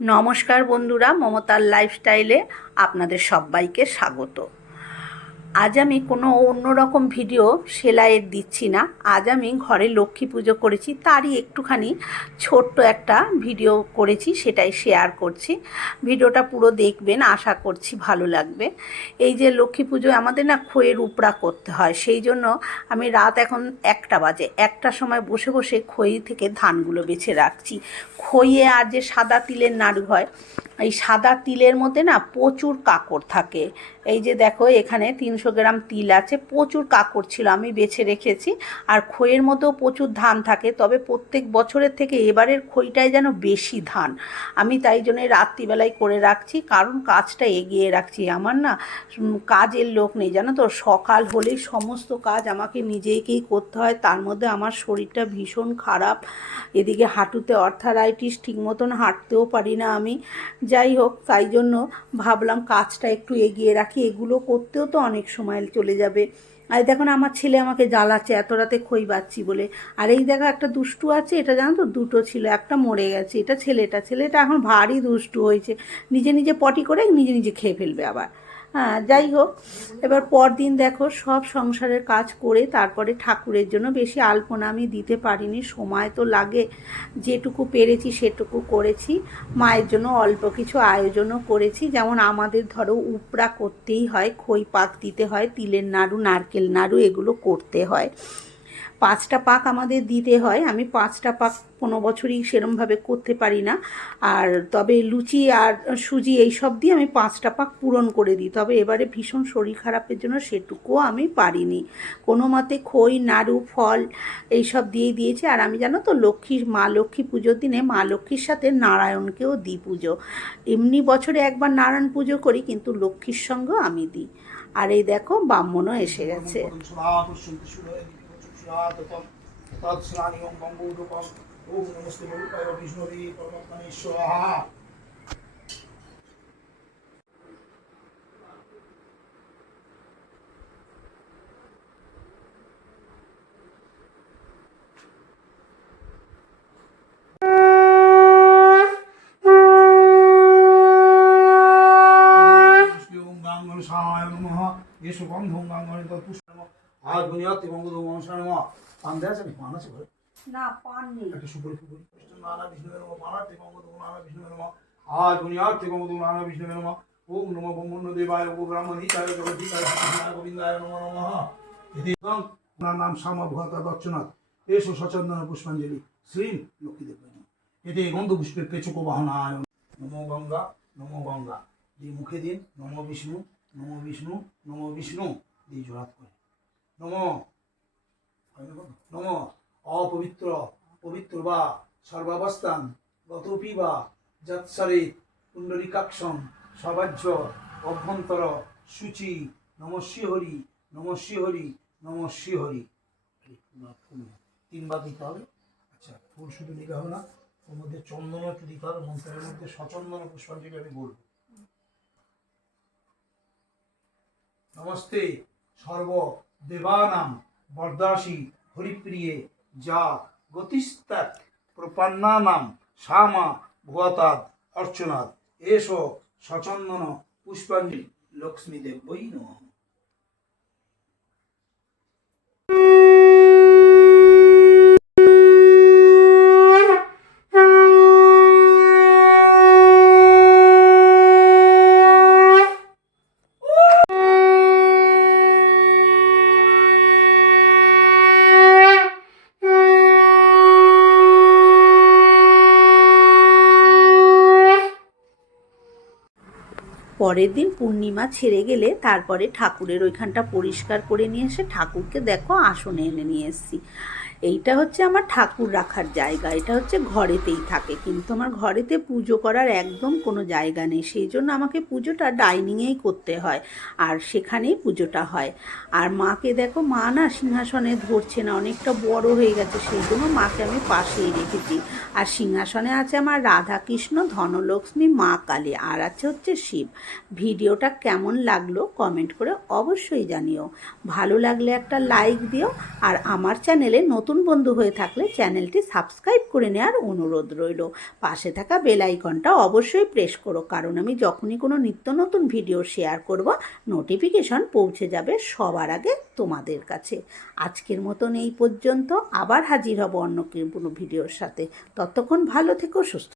নমস্কার বন্ধুরা মমতার লাইফস্টাইলে আপনাদের সবাইকে স্বাগত। আজ আমি কোনো অন্যরকম ভিডিও সেলাইয়ের দিচ্ছি না। আজ আমি ঘরে লক্ষ্মী পুজো করেছি, তারই একটুখানি ছোট্ট একটা ভিডিও করেছি, সেটাই শেয়ার করছি। ভিডিওটা পুরো দেখবেন, আশা করছি ভালো লাগবে। এই যে লক্ষ্মী পুজো, আমাদের না খইয়ের উপড়া করতে হয়, সেই জন্য আমি রাত এখন একটা বাজে। একটা সময় বসে বসে খই থেকে ধানগুলো বেছে রাখছি। খইয়ে আর যে সাদা তিলের নাড়ু হয়, এই সাদা তিলের মধ্যে না প্রচুর কাকড় থাকে। এই যে দেখো, এখানে তিনশো গ্রাম তিল আছে। প্রচুর কাকড় ছিল, আমি বেছে রেখেছি। আর খইয়ের মধ্যেও প্রচুর ধান থাকে, তবে প্রত্যেক বছরের থেকে এবারের খইটাই যেন বেশি ধান। আমি তাই জন্য রাত্রিবেলায় করে রাখছি, কারণ কাজটা এগিয়ে রাখছি। আমার না কাজের লোক নেই, জানো তো? সকাল হলেই সমস্ত কাজ আমাকে নিজেকেই করতে হয়। তার মধ্যে আমার শরীরটা ভীষণ খারাপ। এদিকে হাঁটুতে অর্থারাইটিস, ঠিক মতন হাঁটতেও পারি না আমি। যাই হোক, তাই জন্য ভাবলাম কাজটা একটু এগিয়ে রাখি। এগুলো করতেও তো অনেক সময় চলে যাবে। আর দেখো না, আমার ছেলে আমাকে জ্বালাচ্ছে, এত রাতে খই বাচ্ছি বলে। আর এই দেখো একটা দুষ্টু আছে, এটা জানো তো? দুটো ছিল, একটা মরে গেছে, এটা ছেলেটা। ছেলেটা এখন ভারী দুষ্টু হয়েছে, নিজে নিজে পটি করে নিজে নিজে খেয়ে ফেলবে আবার। হ্যাঁ যাই হোক, এবার পরদিন দেখো সব সংসারের কাজ করে তারপরে ঠাকুরের জন্য বেশি আলপনা আমি দিতে পারিনি, সময় তো লাগে, যেটুকু পেরেছি সেটুকু করেছি, মায়ের জন্য অল্প কিছু আয়োজনও করেছি, যেমন আমাদের ধরো উপড়া করতেই হয়, খই পাক দিতে হয়, তিলের নাড়ু, নারকেল নাড়ু, এগুলো করতে হয়। পাঁচটা পাক আমাদের দিতে হয়। আমি পাঁচটা পাক কোনো বছরই সেরমভাবে করতে পারি না। আর তবে লুচি আর সুজি এই সব দিয়ে আমি পাঁচটা পাক পূরণ করে দিই। তবে এবারে ভীষণ শরীর খারাপের জন্য সেটুকুও আমি পারিনি। কোনো মতে খই, নাড়ু, ফল এইসব দিয়ে দিয়েছি। আর আমি জানো তো, লক্ষ্মীর, মা লক্ষ্মী পুজোর দিনে মা লক্ষ্মীর সাথে নারায়ণকেও দিই পুজো। এমনি বছরে একবার নারায়ণ পুজো করি, কিন্তু লক্ষ্মীর সঙ্গেও আমি দিই। আর এই দেখো, ব্রাহ্মণও এসে গেছে। विष्णुनाथकं तत्स्नानिकं बम्बूरूपम् ॐ नमस्ते रूपाय विष्णुरे परमात्मने स्वाहा ये शुभम भूंगा पुष्प বিষ্ণুরি নমঃ নমঃ আজ বুনিয়াতি বঙ্গদো মনসা নমঃ। পান নাকি? পান না পাননি একটা সুপুরি ফুপুরি। কৃষ্ণ নানা বিষ্ণু নমঃ। মানাতে বঙ্গদো নানা বিষ্ণু নমঃ। আজ বুনিয়াতি বঙ্গদো নানা বিষ্ণু নমঃ। ওম নমঃ জগদীকায় কৃষ্ণায় গোবিন্দায় নমঃ নমঃ। এবং ওনার নাম শ্যামা ভুয়াতা দক্ষনাথ এসো সচন্দন পুষ্পাঞ্জলি। শ্রীম লক্ষ্মীদেব এতে গন্ধ পুষ্পের পেচক বাহনায়। নমো গঙ্গা নমো গঙ্গা। দিয়ে মুখে দিন নমো বিষ্ণু নমো বিষ্ণু নমো বিষ্ণু। দিয়ে জোড়াত করে। নমো। অপবিত্র, পবিত্র বা সর্বাবস্থান গতপি বা যৎসরে পুণ্ডরিকাক্ষম সবাজ্য অভ্যন্তর, সূচি নম হরি নম হরি নম হরি। ফুল। তিনবার দিতে হবে। আচ্ছা ফুল শুধু দিতে হবে না, ওর মধ্যে চন্দন একটু দিতে হবে, মন্ত্রের মধ্যে সচন্দন পুষ্পাঞ্জলি আমি বলব। নমস্তে, সর্ব দেবানাম বরদাসী হরিপ্রিয়ে যা গতিস্তাত প্রপান্নানাম শ্যামা ভুয়াতাদ অর্চনাদ এসো সচন্দন পুষ্পাঞ্জলি লক্ষ্মী বই নমঃ। পরের দিন পূর্ণিমা ছেড়ে গেলে তারপরে ঠাকুরের ওইখানটা পরিষ্কার করে নিয়ে এসে ঠাকুরকে দেখো আসনে এনে নিয়ে এসেছি। এইটা হচ্ছে আমার ঠাকুর রাখার জায়গা, এটা হচ্ছে ঘরেতেই থাকে, কিন্তু আমার ঘরেতে পুজো করার একদম কোনো জায়গা নেই, সেই জন্য আমাকে পুজোটা ডাইনিংয়েই করতে হয়, আর সেখানেই পুজোটা হয়। আর মাকে দেখো, মা না সিংহাসনে ধরছে না, অনেকটা বড় হয়ে গেছে, সেই জন্য মাকে আমি পাশেই রেখেছি। আর সিংহাসনে আছে আমার রাধা কৃষ্ণ ধনলক্ষ্মী, মা কালী, আর আছে হচ্ছে শিব। ভিডিওটা কেমন লাগল কমেন্ট করে অবশ্যই জানিও। ভালো লাগলে একটা লাইক দিও, আর আমার চ্যানেলে নতুন নতুন বন্ধু হয়ে থাকলে চ্যানেলটি সাবস্ক্রাইব করে নেওয়ার অনুরোধ রইল। পাশে থাকা বেল আইকনটা অবশ্যই প্রেস করো, কারণ আমি যখনই কোনো নিত্য নতুন ভিডিও শেয়ার করব, নোটিফিকেশন পৌঁছে যাবে সবার আগে তোমাদের কাছে। আজকের মতন এই পর্যন্ত। আবার হাজির হব অন্য কোনো ভিডিওর সাথে। ততক্ষণ ভালো থেকো, সুস্থ